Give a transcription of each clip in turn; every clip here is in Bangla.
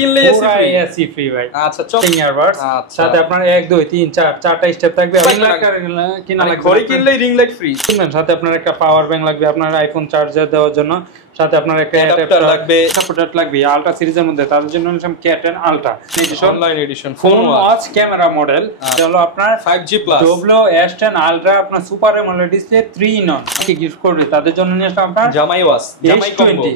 কিনলে এসি ফ্রি ভাই। আচ্ছা ইয়ারবাডস সাথে আপনার 1 2 3 4 চারটা স্টেপ থাকবে। রিং লাইট কিনা লাগবে, ঘড়ি কিনলেই রিং লাইট ফ্রি। সাথে আপনার একটা পাওয়ার ব্যাংক লাগবে আপনার আইফোন চার্জার দেওয়ার জন্য, সাথে আপনার একটা অ্যাডাপ্টার লাগবে, সাপোর্ট লাগবে আলট্রা সিরিজের মধ্যে। তার জন্য নিলাম K10 ultra online addition phone watch camera model হলো আপনার 5G প্লাস WS10 আলট্রা আপনার সুপার অ্যামোলেড ডিসপ্লে 3 in 1 কি গিফট করবে তাদের জন্য নিলাম আপনার জামাই ওয়াচ জামাই combo. S20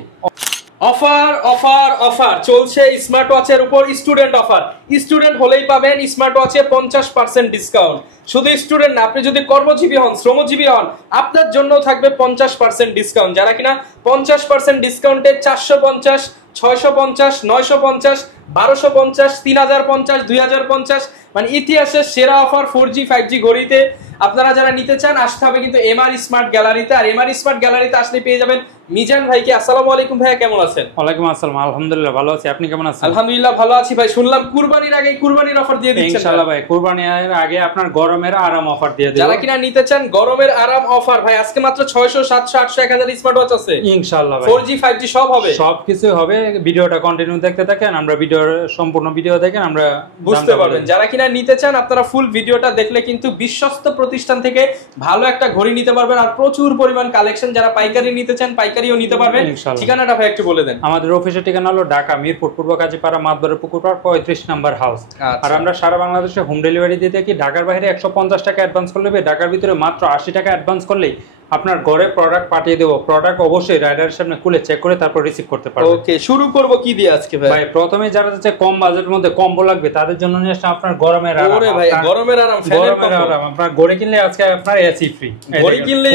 offer offer offer চলছে স্মার্ট ওয়াচের উপর, স্টুডেন্ট অফার। স্টুডেন্ট হলেই পাবেন স্মার্ট ওয়াচে 50% ডিসকাউন্ট। শুধু স্টুডেন্ট না, আপনি যদি কর্মজীবী হন, শ্রমজীবী হন, আপনার জন্য থাকবে 50% ডিসকাউন্ট। যারা কিনা 50% ডিসকাউন্টে 450, 650, 950, 1250, 3050, 2050 মানে ইতিহাসের সেরা অফার 4G 5G ঘড়িতে। আপনারা যারা নিতে চান আসতে হবে কিন্তু এমআর স্মার্ট গ্যালারিতে। আর এমআর স্মার্ট গ্যালারিতে আসলে পেয়ে যাবেন মিজান ভাইকে। আসসালামু আলাইকুম ভাইয়া, কেমন আছেন? ওয়ালাইকুম আসসালাম, আলহামদুলিল্লাহ ভালো আছি, আপনি কেমন আছেন? আলহামদুলিল্লাহ ভালো আছি ভাই। শুনলাম কুরবানির আগে কুরবানির অফার দিয়ে দিচ্ছেন। ইনশাআল্লাহ ভাই, কুরবানির আগে আপনার গরমের আরাম অফার দিয়ে দেব। যারা কিনা নিতে চান গরমের আরাম অফার ভাই, আজকে মাত্র 600, 700, 800, 1000 স্মার্ট ওয়াচ আছে ইনশাআল্লাহ ভাই। 4G 5G সব হবে, সবকিছু হবে। ভিডিওটা কন্টিনিউ দেখতে থাকেন, আমরা ভিডিওর সম্পূর্ণ ভিডিও দেখেন, আমরা বুঝতে পারবেন। যারা কিনা নিতে চান আপনারা ফুল ভিডিওটা দেখলে কিন্তু বিশ্বস্ত প্রতিষ্ঠান থেকে ভালো একটা ঘড়ি নিতে পারবেন। আর প্রচুর পরিমাণ কালেকশন। যারা পাইকারি নিতে চান পাইকারিও নিতে পারবেন। ঠিকানাটা ভাই একটু বলে দেন। আমাদের অফিসের ঠিকানা হলো ঢাকা মিরপুর পূর্ব কাজীপাড়া মাতবরের পুকুরপাড় 35 নম্বর হাউস। আর আমরা সারা বাংলাদেশে হোম ডেলিভারি দিয়ে থাকি। ঢাকার বাইরে 150 টাকা অ্যাডভান্স করলে, ঢাকার ভিতরে মাত্র 80 টাকা অ্যাডভান্স করলেই আপনার ঘরে প্রোডাক্ট পাঠিয়ে দেবো। প্রোডাক্ট অবশ্যই রাইডারের সামনে খুলে চেক করে তারপর রিসিভ করতে পারবেন। ওকে, শুরু করব কি দিয়ে আজকে ভাই? ভাই প্রথমে যারা যাচ্ছে কম বাজেটের মধ্যে কম্বো লাগবে তাদের জন্য নিয়ে আসলে আপনার গরমের আরাম। ওরে ভাই গরমের আরাম, গরমের আরাম। আপনার ঘড়ি কিনলে আজকে আপনার এসি ফ্রি, ঘড়ি কিনলে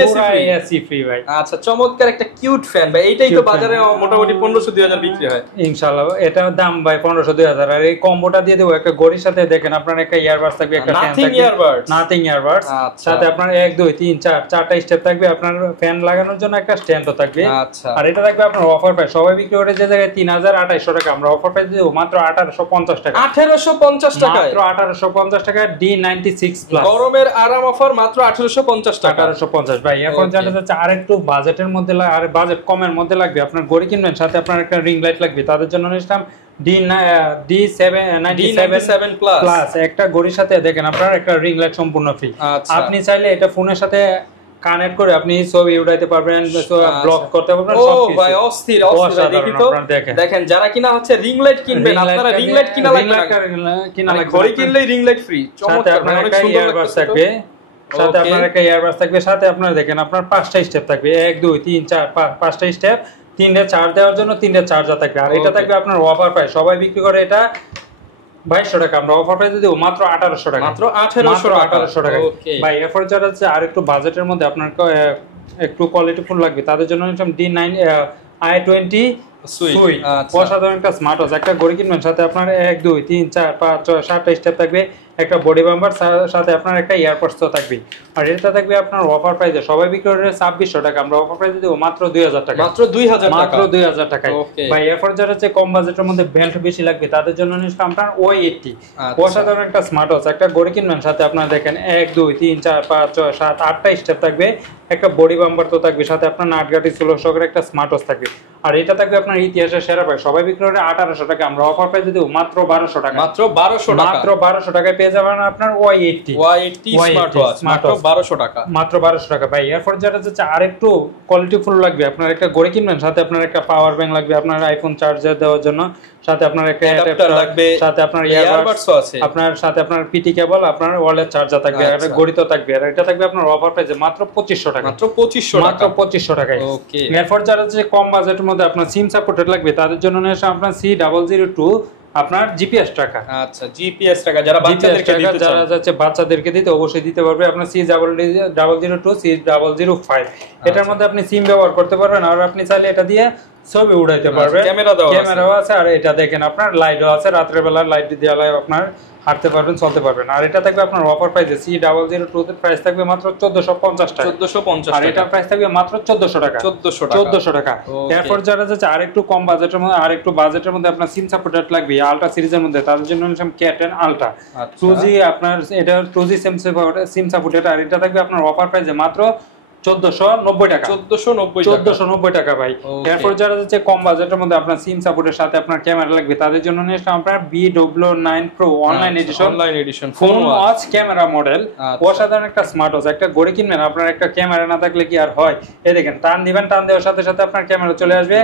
এসি ফ্রি ভাই। আচ্ছা, চমৎকার একটা কিউট ফ্যান ভাই। এইটাই তো বাজারে মোটামুটি 1500 2000 বিক্রি হয়। ইনশাআল্লাহ এটার দাম ভাই 1500 2000। আর এই কম্বোটা দিয়ে দেবো একটা ঘড়ির সাথে। দেখেন আপনার একটা ইয়ারবাডস থাকবে, একটা ফ্যান থাকবে, নাথিং ইয়ারবাডস সাথে আপনার 1 2 3 4 চারটা স্টেপ থাকবে। আপনার ফ্যান লাগানোর জন্য একটা স্ট্যান্ডও থাকবে। আচ্ছা, আর এটা থাকবে আপনার অফার প্রাইস। সবাই বিক্রি করে যে জায়গায় 3800 টাকা, আমরা অফার প্রাইস দেব মাত্র 1850 টাকা। 1850 টাকা, মাত্র 1850 টাকা। D96 প্লাস গরমের আরাম অফার মাত্র 1850 টাকা। 1850 ভাই। এখন যেটা হচ্ছে আর একটু বাজেটের মধ্যে, আর বাজেট কমের মধ্যে লাগবে, আপনার ঘড়ি কিনবেন সাথে আপনার একটা রিং লাইট লাগবে, তাদের জন্য নিলাম D97 প্লাস। একটা ঘড়ির সাথে দেখেন আপনার একটা রিং লাইট সম্পূর্ণ ফ্রি। আপনি চাইলে এটা ফোনের সাথে কানেক্ট করে আপনি ছবি উঠাইতে পারবেন, ব্লক করতে পারবেন। ও ভাই অস্থির অস্থির। দেখি তো, দেখেন যারা কিনা হচ্ছে রিং লাইট কিনবেন, আপনারা রিং লাইট কিনা লাগবে, ঘড়ি কিনলেই রিং লাইট ফ্রি। সাথে আপনার একটা ইয়ারবাডস থাকবে, সাথে আপনার একটা ইয়ারবাডস থাকবে, সাথে আপনার দেখেন আপনার 5টা স্টেপ থাকবে, 1 2 3 4 5টা স্টেপ, 3টা চার্জ দেওয়ার জন্য 3টা চার্জার থাকবে। আর এটা থাকবে আপনার অফার প্রাইস। সবাই বিক্রি করে এটা 2200 টাকা, আমরা অফার প্রাইস দেব মাত্র 1800 টাকা। মাত্র 1800 টাকা ভাই। এরপর যারা হচ্ছে আর একটু বাজেটের মধ্যে আপনার একটু কোয়ালিটি ফুল লাগবে তাদের জন্য নিলাম D9 i20 সুই। অসাধারণ একটা স্মার্ট ওয়াচ। একটা ঘড়ি কিনবেন সাথে আপনার 1 2 3 4 5 6 7টা স্টেপ থাকবে, একটা বডি বাম্পার, সাথে আপনার একটা ইয়ারপডস তো থাকবে। আর এটা থাকবে আপনার অফার প্রাইসে। সবাই বিক্রি করে 2600 টাকা, আমরা অফার প্রাইসে দেব মাত্র 2000 টাকা। মাত্র 2000 টাকা, মাত্র 2000 টাকায় ভাই। এরপর যারা হচ্ছে কম বাজেটের মধ্যে বেল্ট বেশি লাগবে তাদের জন্য নিলাম আপনার Y80। অসাধারণ একটা স্মার্ট ওয়াচ। একটা ঘড়ি কিনবেন সাথে আপনার দেখেন 1 2 3 4 5 6 7 8টা স্টেপ থাকবে, একটা বডি বাম্পার তো থাকবে, সাথে আপনার নাটগাটি স্লো সকের একটা স্মার্ট ওয়াচ থাকবে। আর এটা থাকবে আপনার ইতিহাসের সেরা প্রাইস। সবাই বিক্রি করে 1800 টাকা, আমরা অফার প্রাইসে দেব মাত্র 1200 টাকা। মাত্র 1200 টাকা, মাত্র 1200 টাকায় পেয়ে যাবেন আপনার Y80 স্মার্ট ওয়াচ মাত্র 1200 টাকা, মাত্র 1200 টাকা ভাই। এরপর যেটা হচ্ছে আরেকটু কোয়ালিটি ফুল লাগবে, আপনার একটা ঘড়ি কিনবেন সাথে আপনার একটা পাওয়ার ব্যাংক লাগবে, আপনার আইফোন চার্জার দেওয়ার জন্য, সাথে আপনার একটা অ্যাডাপ্টার লাগবে, সাথে আপনার ইয়ারবাডসও আছে, আপনার সাথে আপনার পিটি কেবল, আপনার ওয়ালেট চার্জার থাকবে, আর একটা ঘড়ি তো থাকবে। আর এটা থাকবে আপনার অফার প্রাইসে মাত্র 2500 টাকা। মাত্র 2500 টাকায়। ওকে। এরপর যারা হচ্ছে কম বাজেটের মধ্যে আপনার সিম সাপোর্টেড লাগবে তাদের জন্য নিয়ে আপনার C002 আপনার জিপিএস টাকা। আচ্ছা, জিপিএস টাকা যারা বাচ্চাদেরকে দিতে চান, যারা যাচ্ছে বাচ্চাদেরকে দিতে অবশ্যই দিতে পারবে। আপনার C002 C005 এটার মধ্যে আপনি সিম ব্যবহার করতে পারবেন। আর আপনি চাইলে এটা দিয়ে ছবি উঠাইতে পারবেন, ক্যামেরাও আছে। আর এটা দেখেন আপনার লাইটও আছে, রাতের বেলা লাইট দিয়ে আপনার হাঁটতে পারবেন, চলতে পারবেন। আর এটা থাকবে আপনার অফার প্রাইসে। C002 এর প্রাইস থাকবে মাত্র 1450 টাকা। 1450 আর এটার প্রাইস থাকবে মাত্র 1400 টাকা। 1400 টাকা। এরপর যারা যাচ্ছে আরেকটু কম বাজেটের মধ্যে, আরেকটু বাজেটের মধ্যে আপনার সিম সাপোর্টেড লাগবে আলট্রা সিরিজের মধ্যে, তাদের জন্য নিলাম K10 আলট্রা 2G। আপনার এটা 2G সিম সাপোর্টেড। আর এটা থাকবে আপনার অফার প্রাইসে মাত্র 1490 টাকা। 1490 টাকা ভাই। এরপর যারা যাচ্ছে কম বাজেটের মধ্যে আপনার সিম সাপোর্টের সাথে আপনার ক্যামেরা লাগবে তাদের জন্য নিয়ে আসলাম আপনার BW9 Pro online addition phone watch camera model. অসাধারণ একটা স্মার্ট ওয়াচ। একটা গড়ে কিনবেন, আপনার একটা ক্যামেরা না থাকলে কি আর হয়? এই দেখেন, টান দিবেন, টান দেওয়ার সাথে সাথে আপনার ক্যামেরা চলে আসবে।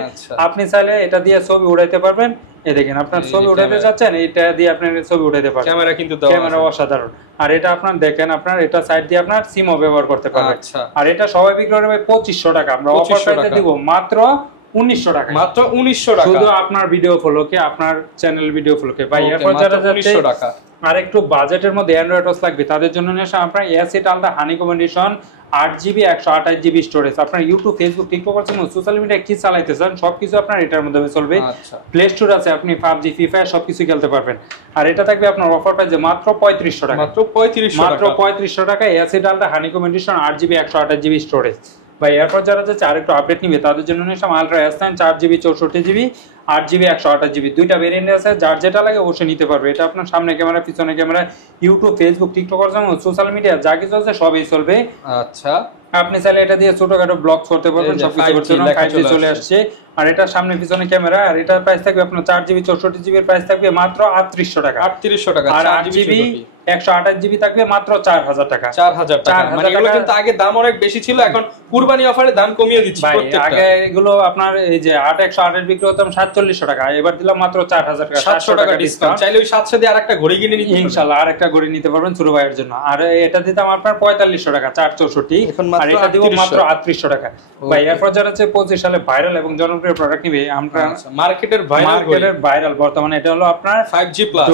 আপনি চাইলে এটা দিয়ে ছবি উঠাইতে পারবেন। এই দেখেন, আপনার ছবি উঠাইতে চাচ্ছেন, এটা দিয়ে আপনি ছবি উঠাইতে পারবেন। ক্যামেরা কিন্তু ক্যামেরা অসাধারণ। আর এটা আপনার দেখেন, আপনার এটা সাইড দিয়ে আপনার সিমও ব্যবহার করতে পারবেন। আর এটা সবাই বিক্রি করবে 2500 টাকা, আমরা অফার প্রাইসে দিব মাত্র 1900 টাকা। মাত্র 1900 টাকা শুধু আপনার ভিডিও ফলোকে, আপনার চ্যানেল ভিডিও ফলোকে। ভাই এরপর যারা 1900 টাকা আর একটু বাজেটের মধ্যে অ্যান্ড্রয়েড ওয়াচ লাগবে তাদের জন্য নিয়ে আসা আপনার A7 ultra honeycomb edition 8GB 128GB storage. আপনার ইউটিউব, ফেসবুক, টিকটক করছেন, সোশ্যাল মিডিয়া কি চালাইতেছেন সবকিছু আপনার এটার মধ্যে চলবে। প্লে স্টোর আছে, আপনি PUBG, ফ্রি ফায়ার সবকিছু খেলতে পারবেন। আর এটা থাকবে আপনার অফার প্রাইসে মাত্র 3500 টাকা। মাত্র 3500 টাকা। A7 ultra honeycomb edition 8GB 128GB storage. ভাই এরপর যারা যাচ্ছে আরেকটু আপডেট নিবে তাদের জন্য নিয়ে আসলাম ultra S9 4GB 64GB 8GB 128GB। দুইটা ভেরিয়েন্ট আছে, যার যেটা লাগে অবশ্যই নিতে পারবে। এটা আপনার সামনে ক্যামেরা, পিছনে camera, YouTube, Facebook, TikTok social media যা কিছু আছে সবই চলবে। আচ্ছা, আপনি চাইলে এটা দিয়ে ছোটখাটো ব্লগ করতে পারবেন, সবকিছু করতে পারবেন। 5G চলে আসছে। আর এটা সামনে পিছনে ক্যামেরা। আর এটার প্রাইস থাকবে আপনার 4GB 64GB এর প্রাইস থাকবে মাত্র 3800 টাকা। 3800 টাকা। আর 8GB 128GB থাকবে মাত্র 4000 টাকা। 4000 টাকা। মানে এগুলো কিন্তু আগে দাম অনেক বেশি ছিল, এখন কুরবানি অফারে দাম কমিয়ে দিচ্ছি প্রত্যেকটা। আগে এগুলো আপনার এই যে 8128 বিক্রি হতো 4700 টাকা, এবার দিলাম মাত্র 4000 টাকা। 700 টাকা ডিসকাউন্ট। চাইলে ওই 700 দিয়ে আরেকটা ঘড়ি কিনে নিতে ইনশাআল্লাহ আরেকটা ঘড়ি নিতে পারবেন ছোট ভাইয়ের জন্য। আর এটা দিতাম আপনার 4500 টাকা 464, আর এটা দিব মাত্র 3800 টাকা। ভাই এরপর যারা হচ্ছে 25 সালে ভাইরাল এবং জনপ্রিয় প্রোডাক্ট নিবে, আমরা মার্কেটের ভাইরাল বর্তমানে এটা হলো আপনার 5G প্লাস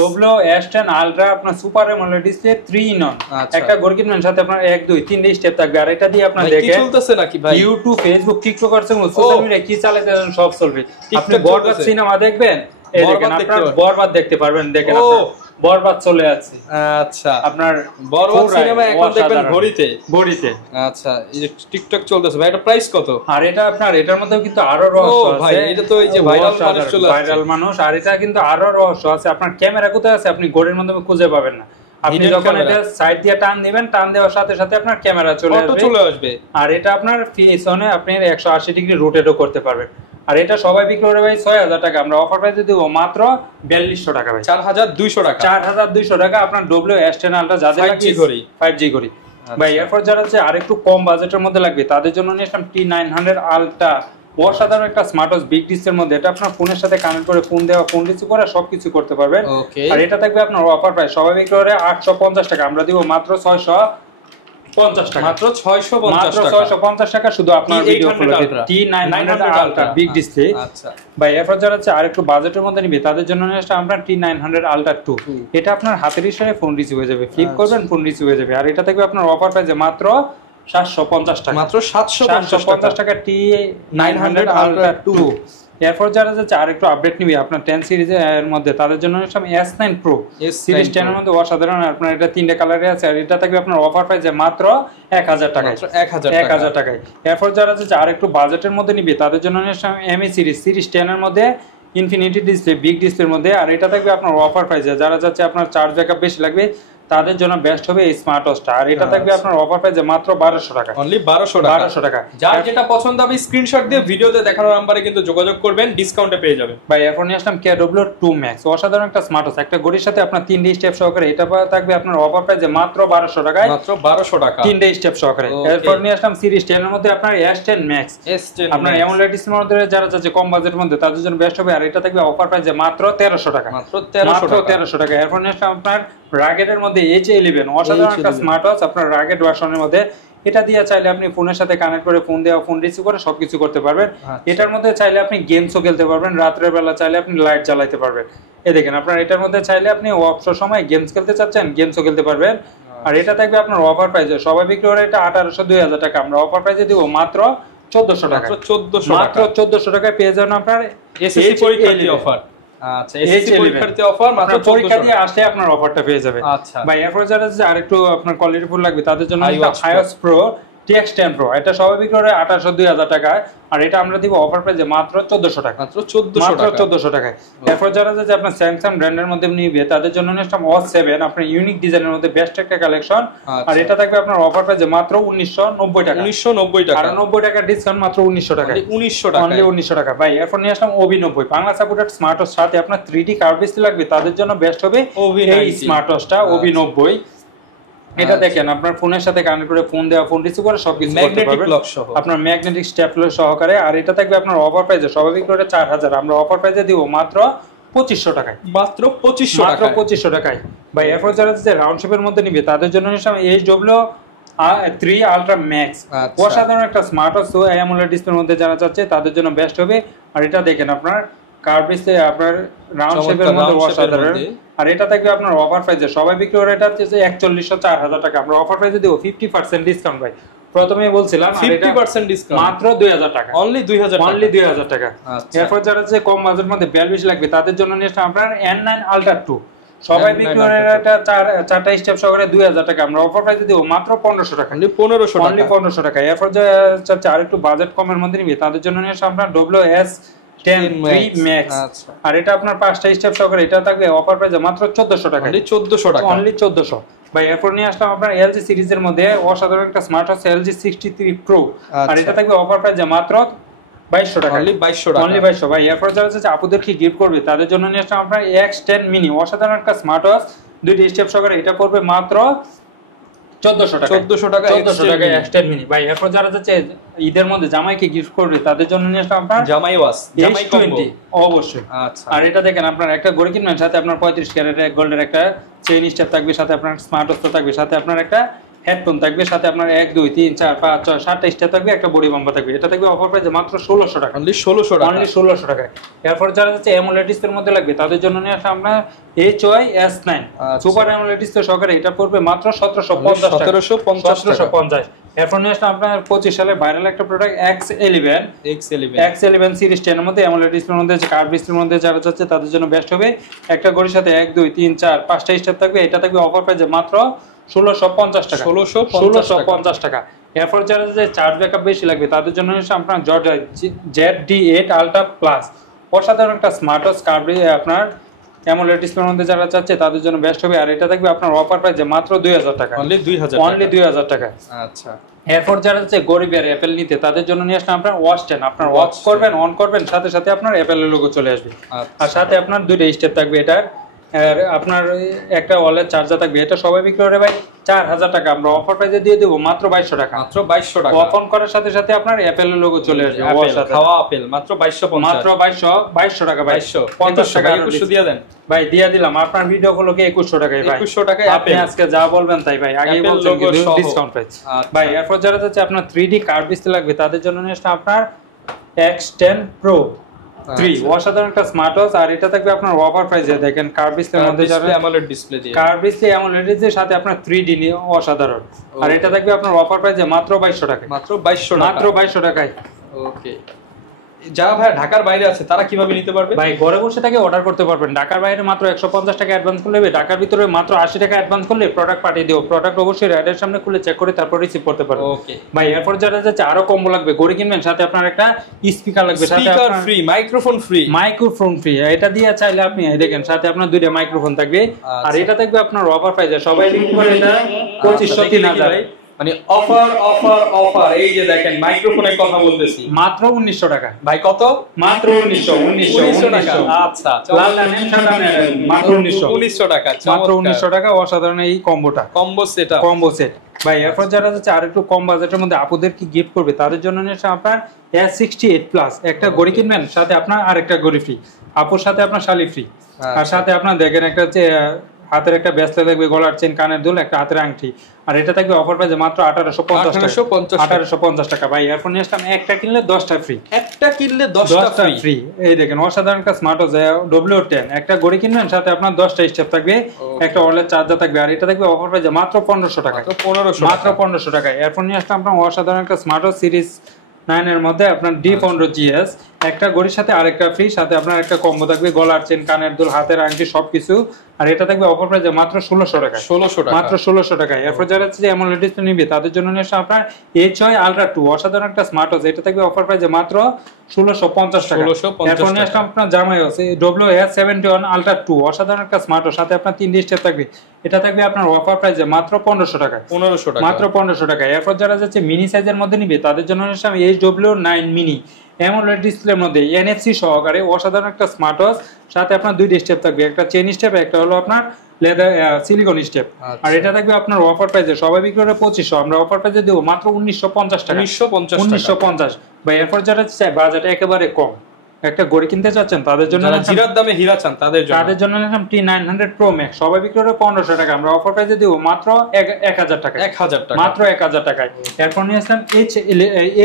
S10 আলট্রা আপনার সুপার অ্যামোলেড ডিসপ্লে 3 in 1। একটা ঘড়ি কিনবেন, সাথে আপনার 1 2 3 স্টেপ থাকবে। আর এটা দিয়ে আপনার দেখেন কি চলতেছে নাকি ভাই, ইউটিউব, ফেসবুক, টিকটক করছেন, সোশ্যাল মিডিয়া কি চালাতেছেন সব চলবে। আপনি বরবাদ সিনেমা দেখবেন, এই দেখেন আপনার বরবাদ দেখতে পারবেন। দেখেন বরবাদ চলে আছে। আচ্ছা, আপনার বরবাদ সিনেমা এখন দেখবেন ঘড়িতে। আচ্ছা, এই টিকটক চলতেছে ভাই, এটা প্রাইস কত? আর এটা আপনার এটার মধ্যে কিন্তু আরো রহস্য আছে ভাই, এটা তো এই যে ভাইরাল মানুষ চলে আসছে, ভাইরাল মানুষ। আর এটা কিন্তু আরো রহস্য আছে, আপনার ক্যামেরা কোথায় আছে আপনি ঘড়ির মাধ্যমে খুঁজে পাবেন না। আপনি যখন এটা সাইড দিয়ে টান দিবেন, টান দেওয়ার সাথে সাথে আপনার ক্যামেরা চলে আসবে। আর এটা আপনার পিছনে আপনি 180 ডিগ্রি রোটেটও করতে পারবেন। আর এটা সবাই বিক্রি করে ভাই 6000 টাকা, আমরা অফার প্রাইসে দেব মাত্র 4200 টাকা ভাই। 4200 টাকা। 4200 টাকা আপনার WS10 আলট্রা যাদের 5G ঘড়ি। ভাই এরপর যারা হচ্ছে আরেকটু কম বাজেটের মধ্যে লাগবে তাদের জন্য নিয়ে আসলাম T900 আলট্রা। অসাধারণ একটা স্মার্ট ওয়াচ বিগ ডিসপ্লের মধ্যে। এটা আপনার ফোনের সাথে কানেক্ট করে ফোন দেওয়া, ফোন রিসিভ করা সবকিছু করতে পারবেন। আর এটা থাকবে আপনার অফার প্রাইস সবাই বিক্রি করে 850 টাকা, আমরা দিব মাত্র 650 টাকা। মাত্র 650 টাকা শুধু আপনার ভিডিও ফলোতে T900 আলট্রা বিগ ডিসপ্লে। আচ্ছা ভাই এরপর যারা হচ্ছে আরেকটু বাজেটের মধ্যে নিবে তাদের জন্য নিয়ে আমরা T900 আলট্রা 2। এটা আপনার হাতের ইশারায় ফোন রিসিভ হয়ে যাবে, ফ্লিপ করবেন ফোন রিসিভ হয়ে যাবে। আর এটা থাকবে আপনার অফার প্রাইসে মাত্র 750 টাকা। মাত্র 750 টাকা T900 আলট্রা 2। এরপর যারা যাচ্ছে আরেকটু আপডেট নিবে আপনার 10 সিরিজের মধ্যে তাদের জন্য S9 Pro সিরিজ 10 এর মধ্যে অসাধারণ। আপনার এটা তিনটা কালারে আছে। আর এটা থাকবে আপনার অফার প্রাইসে মাত্র 1000 টাকায়। 1000 টাকায়। এরপর যারা যাচ্ছে আরেকটু বাজেটের মধ্যে নিবে তাদের জন্য MA সিরিজ 10 এর মধ্যে ইনফিনিটি ডিসপ্লে বিগ ডিসপ্লের মধ্যে। আর এটা থাকবে আপনার অফার প্রাইসে। যারা যাচ্ছে আপনার চার্জ ব্যাকআপ বেশি লাগবে তাদের জন্য বেস্ট হবে এই স্মার্ট ওয়াচটা। আর এটা থাকবে আপনার অফার প্রাইসে মাত্র 1200 টাকা। অনলি 1200 টাকা। যার যেটা পছন্দ হবে স্ক্রিনশট দিয়ে ভিডিওতে দেখানো নম্বরে কিন্তু যোগাযোগ করবেন, ডিসকাউন্টে পেয়ে যাবেন। ভাই এখন নিয়ে আসলাম KW2 Max। অসাধারণ একটা স্মার্ট ওয়াচ, একটা ঘড়ির সাথে আপনার 3 স্টেপ সহকারে। এটা থাকবে আপনার অফার প্রাইসে মাত্র 1200 টাকায়। মাত্র 1200 টাকা 3 স্টেপ সহকারে। এরপর নিয়ে আসলাম সিরিজ 10 এর মধ্যে আপনার S10 Max। আপনার AMOLED ডিসপ্লের মধ্যে যারা যাচ্ছে কম বাজেটের মধ্যে তাদের জন্য বেস্ট হবে। আর এটা থাকবে অফার প্রাইসে মাত্র 1300 টাকা। মাত্র 1300 টাকা। এরপর নিয়ে আসলাম আপনার রাগেটের মধ্যে H11। অসাধারণ একটা স্মার্ট ওয়াচ আপনার রাগেট ভার্সনের মধ্যে। এটা দিয়ে চাইলে আপনি ফোনের সাথে কানেক্ট করে ফোন দেওয়া, ফোন রিসিভ করে সবকিছু করতে পারবেন। এটার মধ্যে চাইলে আপনি গেমসও খেলতে পারবেন, রাতের বেলা চাইলে আপনি লাইট জ্বালাইতে পারবেন। এই দেখেন আপনার এটার মধ্যে চাইলে আপনি অবসর সময় গেমস খেলতে চাচ্ছেন, গেমসও খেলতে পারবেন। আর এটা থাকবে আপনার অফার প্রাইসে সবাই বিক্রি করে এটা 1800 2000 টাকা, আমরা অফার প্রাইসে দিব মাত্র 1400 টাকা। মাত্র 1400 টাকায় পেয়ে যাবেন আপনার এসএসসি পরীক্ষার্থী অফার। আচ্ছা, এসএসসি পরীক্ষার্থী অফার মাত্র পরীক্ষা দিয়ে আসলে আপনার অফারটা পেয়ে যাবে। আচ্ছা ভাই এরপর যারা আরেকটু আপনার কোয়ালিটি ফুল লাগবে তাদের জন্য iOS Pro TX10 Pro এটা সবাই বিক্রি করে 2800-2000 টাকা, আর এটা আমরা দিব অফার প্রাইসে মাত্র 1400 টাকা, মাত্র 1400 টাকায়। এরপর যারা যে আপনার স্যামসাং ব্র্যান্ডের মধ্যে নিবে তাদের জন্য নেক্সট ওয়াচ 7 আপনার ইউনিক ডিজাইনের মধ্যে বেস্ট একটা কালেকশন, আর এটা থাকবে আপনার অফার প্রাইসে মাত্র 1990 টাকা, 1990 টাকা, আর 90 টাকা ডিসকাউন্ট মাত্র 1900 টাকা, 1900 টাকা, অনলি 1900 টাকা ভাই। এরপর নিয়ে আসলাম OB90 Bangla supported smart watch, সাথে আপনার 3D কার্ভ ডিসপ্লে লাগবে তাদের জন্য বেস্ট হবে এই স্মার্ট ওয়াচটা OB90। এটা দেখেন আপনার ফোনের সাথে কানেক্ট করে ফোন দেওয়া, ফোন রিসিভ করে সবকিছু করতে পারবেন আপনার ম্যাগনেটিক স্টেপলার সহকারে, আর এটা থাকবে আপনার অফার প্রাইসে স্বাভাবিক করে 4000, আমরা অফার প্রাইসে দিব মাত্র 2500 টাকায়, মাত্র 2500 টাকায় ভাই। এরপর যারা যে রাউন্ড শেপের মধ্যে নিবে তাদের জন্য HW3 Ultra Max অসাধারণ একটা স্মার্ট ওয়াচ AMOLED ডিসপ্লের মধ্যে যারা চাচ্ছে তাদের জন্য বেস্ট হবে। আর এটা দেখেন আপনার কার্ভ ডিসপ্লে আপনার রাউন্ড শেপের মধ্যে অসাধারণ, আর এটা থাকবে আপনার অফার প্রাইসে সবাই বিক্রি করে এটা হচ্ছে 4100-4000 টাকা, আমরা অফার প্রাইসে দেব 50% ডিসকাউন্ট ভাই। প্রথমে বলছিলাম 50% ডিসকাউন্ট মাত্র 2000 টাকা, অনলি 2000 টাকা। এরপর যারা যে কম বাজেটের মধ্যে 42 লাগবে তাদের জন্য নিয়ে আপনার N9 Ultra 2 সবাই বিক্রি করে এটা 4টা স্টেপ সহকারে 2000 টাকা, আমরা অফার প্রাইসে দেব মাত্র 1500 টাকা, অনলি 1500 টাকা। এরপর যে চাচ্ছে আর একটু বাজেট কমের মধ্যে নিবে তাদের জন্য নিয়ে আপনার WS10 Max, আর এটা আপনার 5টা স্টেপ সহকারে এটা থাকবে অফার প্রাইসে মাত্র 1400 টাকা, অনলি 1400 ভাই। এরপর নিয়ে আসলাম আপনার LG সিরিজের মধ্যে অসাধারণ একটা স্মার্ট ওয়াচ LG 63 Pro, আর এটা থাকবে অফার প্রাইসে মাত্র 2200 টাকা, অনলি 2200 টাকা, অনলি 2200 ভাই। এরপর যারা চাচ্ছে আপুদের কি গিফট করবে তাদের জন্য নিয়ে আসলাম আপনার X10 mini অসাধারণ একটা স্মার্ট ওয়াচ 2টি স্টেপ সহকারে, এটা পড়বে মাত্র 1400 টাকা X10 mini ভাই। এরপর যারা চাচ্ছে ঈদের মধ্যে জামাইকে গিফট করবে তাদের জন্য নিয়ে আসলাম আপনার জামাই ওয়াচ H20 অবশ্যই। আচ্ছা, আর এটা দেখেন আপনার একটা ঘড়ি কিনবেন সাথে আপনার 35 ক্যারেটের গোল্ডের একটা চেইন স্টেপ থাকবে, সাথে আপনার স্মার্ট ওয়াচ থাকবে, সাথে আপনার একটা হেডফোন থাকবে, সাথে আপনার 1 2 3 4 5 6 7টা স্টেপ থাকবে, একটা বডি বাম্পার থাকবে, এটা থাকবে অফার প্রাইসে মাত্র 1600 টাকা, অনলি 1600 টাকা, অনলি 1600 টাকায়। এরপর যারা হচ্ছে AMOLED ডিসপ্লের মধ্যে লাগবে তাদের জন্য নিয়ে আসা আমরা HY S9 super AMOLED display সহকারে, এটা পড়বে মাত্র 1750 এরপর নিয়ে আসলাম আপনার 25 সালে ভাইরাল একটা প্রোডাক্ট X11 সিরিজ 10 এর মধ্যে AMOLED ডিসপ্লের মধ্যে যে কার্ভ ডিসপ্লের মধ্যে যারা চাচ্ছে তাদের জন্য বেস্ট হবে। একটা ঘড়ির সাথে 1 2 3 4 5টা স্টেপ থাকবে, এটা থাকবে অফার প্রাইসে মাত্র 1650 টাকা, 1650 টাকা। এরপর যারা যে চার্জ ব্যাকআপ বেশি লাগবে তাদের জন্য আপনার ZD8 Ultra Plus অসাধারণ একটা স্মার্ট ওয়াচ কার্ভ আপনার AMOLED ডিসপ্লের মধ্যে যারা চাচ্ছে তাদের জন্য বেস্ট হবে, আর এটা থাকবে আপনার অফার প্রাইসে মাত্র 2000 টাকা, অনলি 2000 টাকা। আচ্ছা, এরপর যারা হচ্ছে গরিবের অ্যাপেল নিতে তাদের জন্য নিয়ে আসলাম আপনার ওয়াচ 10, আপনার ওয়াচ করবেন অন করবেন সাথে সাথে আপনার অ্যাপেলের লোগো চলে আসবে, আর সাথে আপনার 2টা স্টেপ থাকবে, এটার আর আপনার একটা ওয়ালেট চার্জার থাকবে, এটা সবাই বিক্রি করে ভাই 4000 টাকা, আমরা অফার প্রাইসে দিয়ে দেব মাত্র 2200 টাকা, মাত্র 2200 টাকা। ওপেন করার সাথে সাথে আপনার অ্যাপেলের লোগো চলে আসবে, খাওয়া আপেল মাত্র 2250, মাত্র 2200 টাকা ভাই, 50 টাকা 2100 দিয়ে দেন ভাই, দিয়ে দিলাম আপনার ভিডিও গুলোকে 2100 টাকায় ভাই, 2100 টাকায় আপনি আজকে যা বলবেন তাই ভাই, আগেই বলছেন কিন্তু ডিসকাউন্ট প্রাইস ভাই। এরপর যারা যাচ্ছে আপনার 3D কার্ভ ডিসপ্লে লাগবে তাদের জন্য নিয়ে আসলে আপনার X10 Pro 3 অসাধারণ একটা স্মার্ট ওয়াচ, আর এটা থাকবে আপনার অফার প্রাইসে দেখেন কার্ভ ডিসপ্লের মধ্যে যারা AMOLED ডিসপ্লে দিয়ে, কার্ভ ডিসপ্লে AMOLED এর সাথে আপনার 3D অসাধারণ, আর এটা থাকবে আপনার অফার প্রাইসে মাত্র 2200 টাকা, মাত্র 2200 টাকা, মাত্র 2200 টাকায়। ওকে, যারা ভাই ঢাকার বাইরে আছে তারা কিভাবে নিতে পারবে? ভাই ঘরে বসে থেকে অর্ডার করতে পারবেন, ঢাকার বাইরে মাত্র 150 টাকা অ্যাডভান্স করলে, ঢাকার ভিতরে মাত্র 80 টাকা অ্যাডভান্স করলে প্রোডাক্ট পাঠিয়ে দেব, প্রোডাক্ট অবশ্যই রাইডের সামনে খুলে চেক করে তারপর রিসিভ করতে পারবেন। ওকে ভাই, এরপর যারা যাচ্ছে আরো কম্বো লাগবে, ঘড়ি কিনবেন সাথে আপনার একটা স্পিকার লাগবে, সাথে স্পিকার ফ্রি, মাইক্রোফোন ফ্রি, এটা দিয়ে চাইলে আপনি দেখেন সাথে আপনার 2টা মাইক্রোফোন থাকবে, আর এটা থাকবে আপনার অফার প্রাইসে সবাই বিক্রি করে এটা 2500 3000, মানে অফার এই যে দেখেন মাইক্রোফোনের কথা বলতেছি, মাত্র 1900 টাকা ভাই। কত? মাত্র 1900 টাকা। আচ্ছা, মাত্র 1900 টাকা, মাত্র 1900 টাকা। অসাধারণ এই কম্বো সেট ভাই। এরপর যারা যাচ্ছে আর একটু কম বাজেটের মধ্যে আপুদের কি গিফট করবে তাদের জন্য নিয়ে আপনার S68 প্লাস একটা ঘড়ি কিনবেন সাথে আপনার আরেকটা ঘড়ি ফ্রি, আপুর সাথে আপনার শালি ফ্রি, আর সাথে আপনার দেখেন একটা হাতের একটা ব্রেসলেট থাকবে, গলার চেন, কানের দুল, একটা হাতের আংটি, আর এটা থাকবে অফার প্রাইসে মাত্র 1850 টাকা ভাই। এরপর নিয়ে আসলাম একটা কিনলে 10টা ফ্রি, একটা কিনলে 10টা ফ্রি। এই দেখেন অসাধারণ একটা স্মার্ট ওয়াচ W10, একটা ঘড়ি কিনবেন সাথে আপনার 10টা স্টেপ থাকবে, একটা ওয়ালেট চার্জার থাকবে, আর এটা থাকবে অফার প্রাইসে মাত্র 1500 টাকা, মাত্র 1500 টাকা। এরপর নিয়ে আসলাম আপনার অসাধারণ একটা স্মার্ট ওয়াচ সিরিজ 9 এর মধ্যে আপনার D15 GS, একটা ঘড়ির সাথে আরেকটা ফ্রি, সাথে আপনার একটা কম্বো থাকবে, গলার চেন, কানের দুল, হাতের আংটি সবকিছু। আর এটা থাকবে অফার প্রাইসে মাত্র 1600 টাকা। 1600 টাকা, মাত্র 1600 টাকায়। এরপর যারা হচ্ছে AMOLED ডিসপ্লে নিবে তাদের জন্য নিয়ে আসছে আপনার HY Ultra 2 অসাধারণ একটা স্মার্ট ওয়াচ। এটা থাকবে অফার প্রাইসে মাত্র 1650 টাকা। এরপর নিয়ে আসছে আপনার জামাই আছে WS71 Ultra 2 অসাধারণ একটা স্মার্ট ওয়াচ, সাথে আপনার 3D স্টেপ থাকবে। এটা থাকবে আপনার অফার প্রাইসে মাত্র 1500 টাকা। 1500 টাকা, মাত্র 1500 টাকা। এরপর যারা যাচ্ছে মিনি সাইজের মধ্যে নিবে তাদের জন্য নিয়ে আসছে HW9 মিনি AMOLED ডিসপ্লের মধ্যে NFC সহকারে অসাধারণ একটা স্মার্ট ওয়াচ, সাথে আপনার 2টি স্টেপ থাকবে, একটা চেইন স্টেপ, একটা হলো আপনার লেদার সিলিকন স্টেপ। আর এটা থাকবে আপনার অফার প্রাইসে, সবাই বিক্রি করে 2500, আমরা অফার প্রাইসে দেব মাত্র 1950 টাকা। 1950 ভাই। এরপর যারা চায় বাজেট একেবারে কম, একটা ঘড়ি কিনতে চাচ্ছেন তাদের জন্য, জিরার দামে হীরা চান তাদের জন্য নিলাম T900 Pro Max, সবাই বিক্রি করে 1500 টাকা, আমরা অফার প্রাইসে দেব মাত্র 1000 টাকা। 1000 টাকা, মাত্র 1000 টাকায়। এরপর নিয়ে আসলাম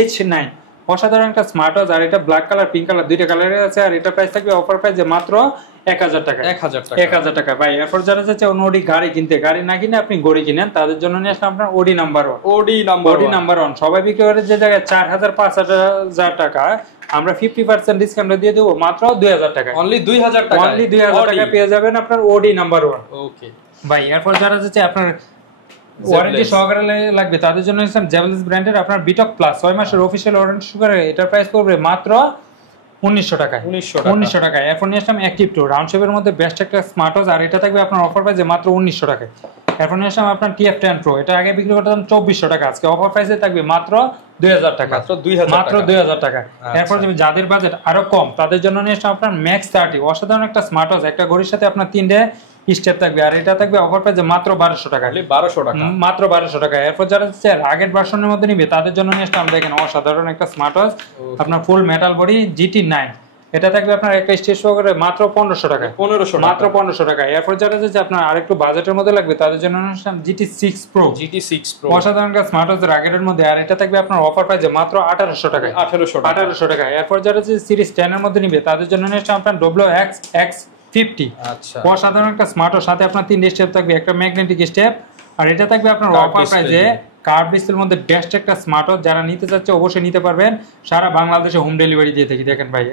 H9 অসাধারণ একটা স্মার্ট ওয়াচ। আর এটা ব্ল্যাক কালার, পিঙ্ক কালার, দুইটা কালারে আছে। আর এটা প্রাইস থাকবে অফার প্রাইসে মাত্র 1000 টাকা। 1000 টাকা ভাই। এরপর যারা যাচ্ছে অডি গাড়ি কিনতে, গাড়ি না কিনে আপনি ঘড়ি কিনেন, তাদের জন্য নিয়ে আসলাম আপনার OD নাম্বার 1। সবাই বিক্রি করে যে জায়গায় 4000 5000 টাকা, আমরা 50% ডিসকাউন্ট দিয়ে দেবো মাত্র 2000 টাকা। অনলি 2000 টাকা, অনলি 2000 টাকা পেয়ে যাবেন আপনার OD নাম্বার 1। ওকে ভাই। এরপর যারা যাচ্ছে আপনার ওয়ারেন্টি সহকারে লাগবে তাদের জন্য জেবলিস ব্র্যান্ডের আপনার বিটক প্লাস 6 মাসের অফিশিয়াল ওয়ারেন্টি সহকারে, এটার প্রাইস পড়বে মাত্র 1900 টাকা। 1900 টাকা। এরপর নিয়ে আসলাম অ্যাক্টিভ 2 রাউন্ড শেপের মধ্যে বেস্ট একটা স্মার্ট ওয়াচ, আর এটা থাকবে আপনার অফার প্রাইসে মাত্র 1900 টাকা। এরপর নিয়ে আসলাম আপনার TF10 Pro, এটা আগে বিক্রি করতাম 2400 টাকা, আজকে অফার প্রাইসে থাকবে মাত্র 2000 টাকা। মাত্র 2000 টাকা। এরপর যাদের বাজেট আরো কম তাদের জন্য নিয়ে আসলাম আপনার Max 30 অসাধারণ একটা স্মার্ট ওয়াচ, একটা ঘড়ির সাথে আপনার 3টে স্টেপ থাকবে। আর এটা থাকবে অফার প্রাইসে মাত্র 1200 টাকা। 1200 টাকা, মাত্র 1200 টাকা। এরপর যারা আগের ভার্সনের মধ্যে নিবে তাদের জন্য নিয়ে আসলাম দেখেন অসাধারণ একটা স্মার্ট ওয়াচ, আপনার ফুল মেটাল বডি GT9, এটা থাকবে আপনার একটা স্টেজ সহকারে মাত্র 1500 টাকা। 1500 মাত্র 1500 টাকা। এরপর যারা যাচ্ছে আপনার আরেকটু বাজেটের মধ্যে লাগবে তাদের জন্য GT6 Pro অসাধারণ একটা স্মার্ট ওয়াচ আগের মধ্যে, আর এটা থাকবে আপনার অফার প্রাইসে মাত্র 1800 টাকা। 1800 টাকা। এরপর যারা সিরিজ 10 এর মধ্যে নিবে তাদের জন্য নিয়ে আসলাম আপনার WX50 অসাধারণ একটা স্মার্ট ওয়াচ, সাথে আপনার 3 স্টেপ থাকবে, একটা ম্যাগনেটিক স্টেপ। আর এটা থাকবে আপনার অফার প্রাইসে কার্ভ ডিসপ্লের মধ্যে বেস্ট একটা স্মার্ট ওয়াচ, যারা নিতে চাচ্ছে অবশ্যই নিতে পারবেন, সারা বাংলাদেশে হোম ডেলিভারি দিয়ে থাকি। দেখেন ভাই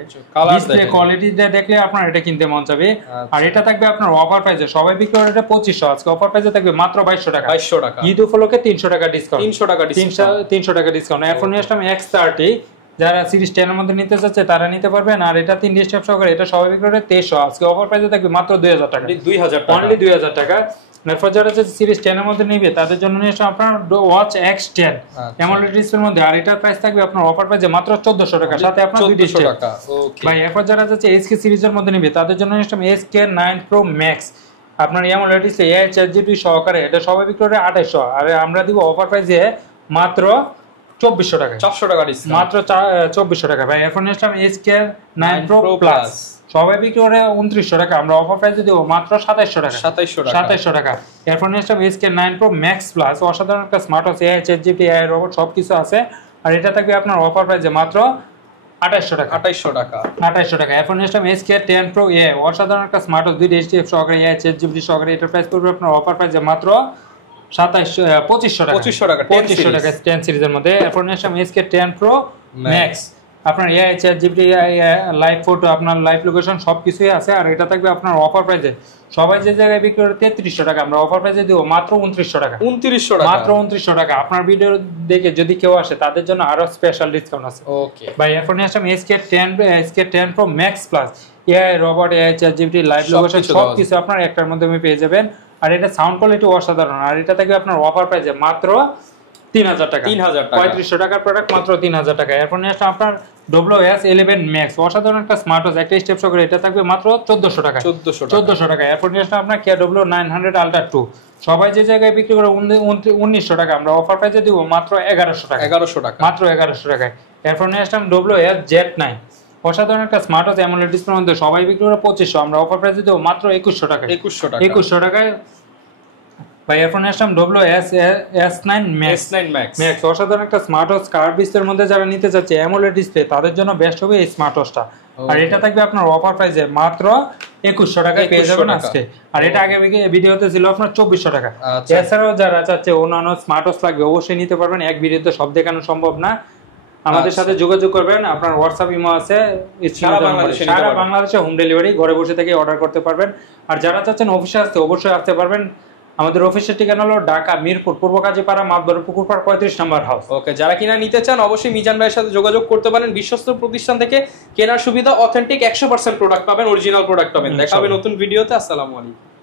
ডিসপ্লে কোয়ালিটিটা দেখলে আপনার এটা কিনতে মন চাবে। আর এটা থাকবে আপনার অফার প্রাইসে, সবাই বিক্রি করে এটা 2500, আজকে অফার প্রাইসে থাকবে মাত্র 2200 টাকা। 2200 টাকা। ঈদ উপলক্ষে 300 টাকা ডিসকাউন্ট। 300 টাকা ডিসকাউন্ট। এখন নিয়ে আসলাম X30, যারা সিরিজ 10 এর মধ্যে নিতে চাচ্ছে তারা নিতে পারবেন। আর এটা 3 স্টেপ সহকারে, এটা সবাই বিক্রি করে 2300, আজকে অফার প্রাইসে থাকবে মাত্র 2000 টাকা। 2000 টাকা, অনলি 2000 টাকা। এরপর যারা সিরিজ 10 এর মধ্যে নিবে তাদের জন্য নিয়ে আসলাম আপনার ওয়াচ X10 AMOLED ডিসপ্লের মধ্যে, আর এটার প্রাইস থাকবে আপনার অফার প্রাইসে মাত্র 1400 টাকা, সাথে আপনার 2টি স্টেপ। ভাই এরপর যারা যাচ্ছে SK সিরিজের মধ্যে নিবে তাদের জন্য নিয়ে আসলাম SK9 Pro Max, আপনার AMOLED ডিসপ্লে AI 4GB সহকারে, এটা সবাই বিক্রি করে 2800, আর আমরা দিব অফার প্রাইসে মাত্র 2400 টাকা। 400 টাকা ডিসকাউন্ট, মাত্র 2400 টাকা। ভাই এখন নিয়ে আসলাম SK9 Pro Plus, সবাই বিক্রি করে 2900 টাকা, আমরা অফার প্রাইসে দেব মাত্র 2700 টাকা। 2700 টাকা। এরপর নিয়ে আসলাম SK9 Pro Max Plus অসাধারণ একটা smart watch, AI 4GB AI robot সবকিছু আছে। আর এটা থাকবে আপনার অফার প্রাইসে মাত্র 2800 টাকা। 2800 টাকা। এরপর নিয়ে আসলাম SK10 Pro A অসাধারণ একটা স্মার্ট ওয়াচ, 2টি স্টেপ সহকারে, AI 4GB সহকারে, এটার প্রাইস পড়বে আপনার অফার প্রাইসে মাত্র 2500 টাকা। 2500 টাকা 10 সিরিজের মধ্যে। এরপর নিয়ে আসলাম SK10 Pro Max, আপনার AI 4GB লাইভ ফটো, আপনার লাইভ লোকেশন সবকিছুই আছে। আর এটা থাকবে আপনার অফার প্রাইসে, সবাই যে জায়গায় বিক্রি করে 3300 টাকা, আমরা অফার প্রাইসে দেব মাত্র 2900 টাকা। 2900 টাকা, মাত্র 2900 টাকা। আপনার ভিডিও দেখে যদি কেউ আসে তাদের জন্য আরো স্পেশাল ডিসকাউন্ট আছে। ওকে ভাই। এরপর নিয়ে আসলাম SK10 Pro Max Plus AI robot, AI 4GB live location সবকিছু আপনার একটার মধ্যে পেয়ে যাবেন। আর এটা সাউন্ড কোয়ালিটি অসাধারণ, আর এটা থেকে আপনার অফার প্রাইসে মাত্র 3000 টাকা। 3500 টাকার প্রোডাক্ট মাত্র 3000 টাকা। এরপর নিয়ে আসলাম আপনার WS11 Max অসাধারণ একটা স্মার্ট ওয়াচ, একটা স্টেপ সহকারে, এটা থাকবে মাত্র 1400 টাকা। 1400 টাকা। এরপর নিয়ে আসলাম আপনার KW900 Ultra 2, সবাই যে জায়গায় বিক্রি করে 1900 টাকা, আমরা অফার প্রাইসে দিব মাত্র 1100 টাকা। 1100 টাকা, মাত্র 1100 টাকায়। এরপর নিয়ে আসলাম WS-Z9 অসাধারণ একটা স্মার্ট ওয়াচ, AMOLED ডিসপ্লের মধ্যে, সবাই বিক্রি করে 2500, আমরা অফার প্রাইসে দেব মাত্র 2100 টাকা। 2100 টাকায়। ভাই এখন আসলাম WS9 Max অসাধারণ একটা স্মার্ট ওয়াচ, কার্ভ ডিসপ্লের মধ্যে যারা নিতে চাচ্ছে AMOLED ডিসপ্লে তাদের জন্য বেস্ট হবে এই স্মার্ট ওয়াচটা। আর এটা থাকবে আপনার অফার প্রাইসে মাত্র 2100 টাকায় পেয়ে যাবেন আজকে। আর এটা আগে ভিডিওতে ছিল আপনার 2400 টাকা। এছাড়াও যারা চাচ্ছে অন্যান্য স্মার্ট ওয়াচ লাগবে অবশ্যই নিতে পারবেন, এক ভিডিওতে সব দেখানো সম্ভব না। আমাদের সাথে যোগাযোগ করবেন। আপনার হোয়াটসঅ্যাপ ইমো আছে, সারা বাংলাদেশে হোম ডেলিভারি, ঘরে বসে থেকে অর্ডার করতে পারবেন। আর যারা চাচ্ছেন অফিসে আসতে, অবশ্যই আসতে পারবেন। আমাদের অফিসের ঠিকানা হলো ঢাকা মিরপুর পূর্ব কাজীপাড়া মাতবর পুকুরপাড় 35 নম্বর হাউস। ওকে, যারা কিনা নিতে চান অবশ্যই মিজান ভাইয়ের সাথে যোগাযোগ করতে পারেন। বিশ্বস্ত প্রতিষ্ঠান থেকে কেনার সুবিধা, অথেন্টিক 100% প্রোডাক্ট পাবেন, অরিজিনাল প্রোডাক্ট পাবেন। দেখা হবে নতুন ভিডিওতে। আসসালামু আলাইকুম।